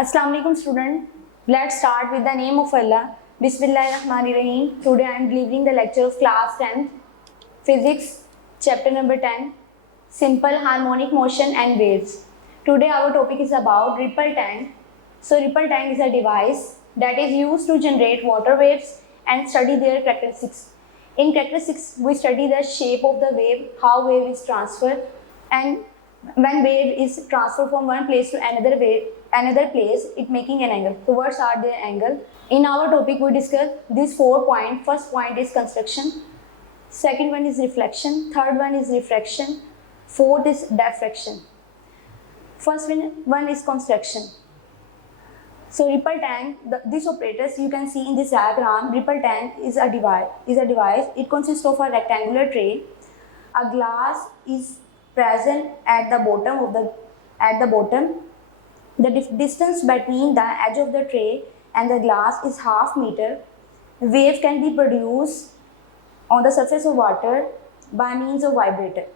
Assalamu alaikum student. Let's start with the name of Allah. Bismillahirrahmanirrahim. Today I am delivering the lecture of class 10th Physics chapter number 10 Simple Harmonic Motion and Waves. Today our topic is about ripple tank. So ripple tank is a device that is used to generate water waves and study their characteristics. In characteristics we study the shape of the wave, how wave is transferred, and when wave is transferred from one place to another place, it making an angle. So what are their angle? In our topic we discuss these 4 points. First point is construction, second one is reflection, third one is refraction, fourth is diffraction. First one is construction. So ripple tank, these operators you can see in this diagram. Ripple tank is a device. It consists of a rectangular tray. A glass is present at the bottom. The distance between the edge of the tray and the glass is half meter. Wave can be produced on the surface of water by means of vibrator.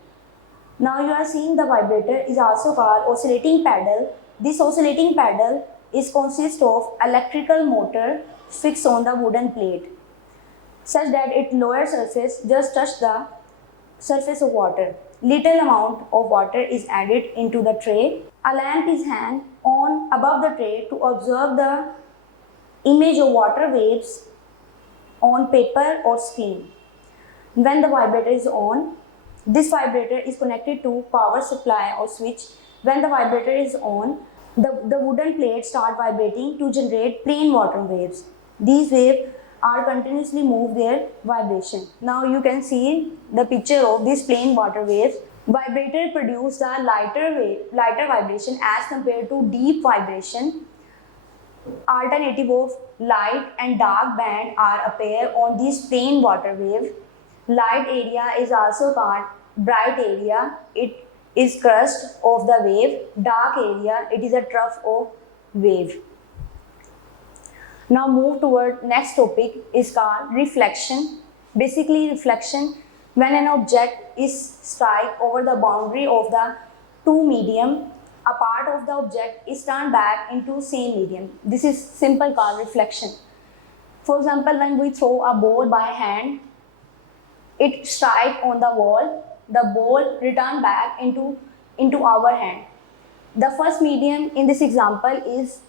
Now you are seeing the vibrator is also called oscillating paddle. This oscillating paddle is consist of electrical motor fixed on the wooden plate such that its lower surface just touch the surface of water. Little amount of water is added into the tray. A lamp is hung on above the tray to observe the image of water waves on paper or screen. When the vibrator is on, this vibrator is connected to power supply or switch. When the vibrator is on, the wooden plate start vibrating to generate plain water waves. These waves are continuously move their vibration. Now you can see the picture of these plain water waves. Vibrator produce the lighter vibration as compared to deep vibration. Alternative of light and dark band are appear on this plain water wave. Light area is also called bright area. It is crest of the wave. Dark area, it is a trough of wave. Now move toward next topic is called reflection. Basically reflection, when an object is strike over the boundary of the two medium, a part of the object is turned back into same medium. This is simple called reflection. For example, when we throw a ball by hand, it strike on the wall, the ball return back into our hand. The first medium in this example is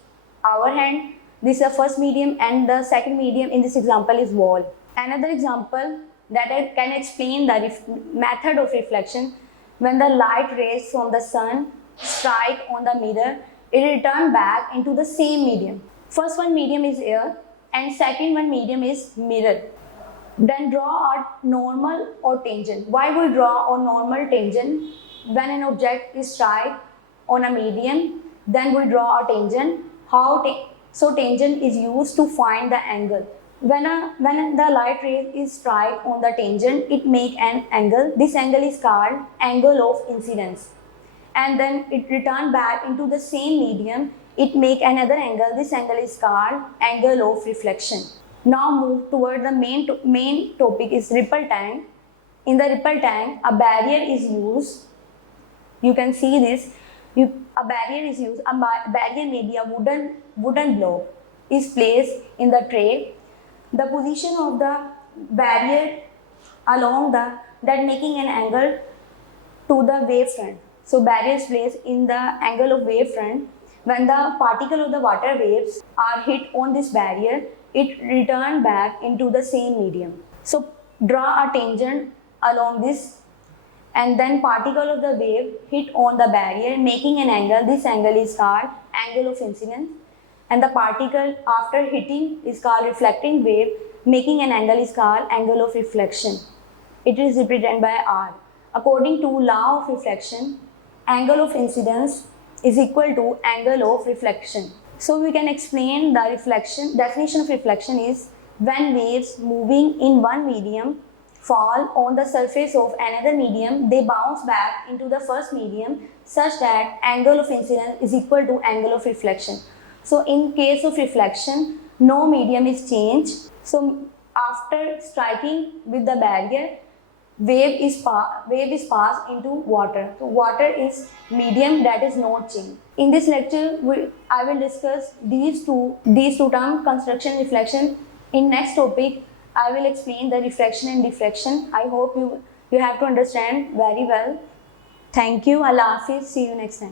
our hand. This is the first medium, and the second medium in this example is wall. Another example that I can explain the method of reflection. When the light rays from the sun strike on the mirror, it return back into the same medium. First one medium is air and second one medium is mirror. Then draw a normal or tangent. Why we draw a normal tangent? When an object is strike on a medium, then we draw a tangent. So tangent is used to find the angle. When the light ray is strike on the tangent, it make an angle. This angle is called angle of incidence. And then it return back into the same medium, it make another angle. This angle is called angle of reflection. Now move toward the main topic is ripple tank. In the ripple tank, a barrier is used. You can see this. A barrier is used. A barrier may be a wooden block is placed in the tray. The position of the barrier along that making an angle to the wavefront. So barrier is placed in the angle of wavefront. When the particle of the water waves are hit on this barrier, it return back into the same medium. So draw a tangent along this, and then particle of the wave hit on the barrier making an angle. This angle is called angle of incidence, and the particle after hitting is called reflecting wave making an angle is called angle of reflection. It is represented by R. According to law of reflection, angle of incidence is equal to angle of reflection. So we can explain the reflection. Definition of reflection is when waves moving in one medium fall on the surface of another medium, they bounce back into the first medium such that angle of incidence is equal to angle of reflection. So in case of reflection, no medium is changed. So after striking with the barrier, wave is passed into water. So water is medium, that is not change. In this lecture, I will discuss these two terms, construction, reflection. In next topic, I will explain the refraction and diffraction. I hope you have to understand very well. Thank you. Allah Hafiz. See you next time.